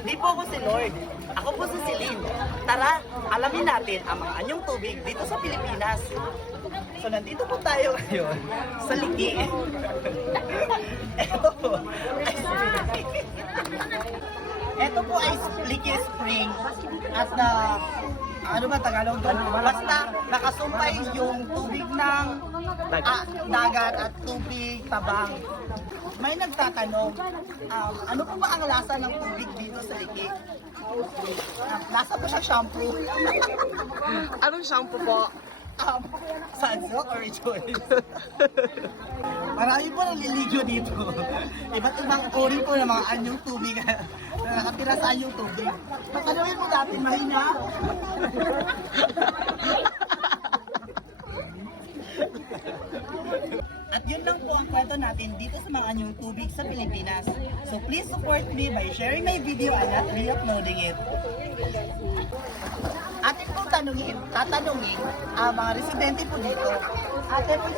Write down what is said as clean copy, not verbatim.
Hindi po ako si Lord. Ako po si Celine. Tara, alamin natin ang mga anyong tubig dito sa Pilipinas. So nandito po tayo ngayon sa Liki. Ito po ay Liki Spring at ano ba Tagalog doon? Basta nakasumpay yung tubig ng dagat at tubig tabang. May nagtatanong, ano po ba ang lasa ng tubig dito sa Liki? Lasa po siya shampoo. Anong shampoo po? Sunsilk or Rejoice? Marami po naliligo dito. Iba't ibang uri po ng mga anyong tubig na nakatira sa anyong tubig. Patanawin mo natin, mahina. At yun lang po ang kwento natin dito sa mga anyong tubig sa Pilipinas. So please support me by sharing my video and not re-uploading it. Atin pong tatanungin ang mga residente po dito. Ate po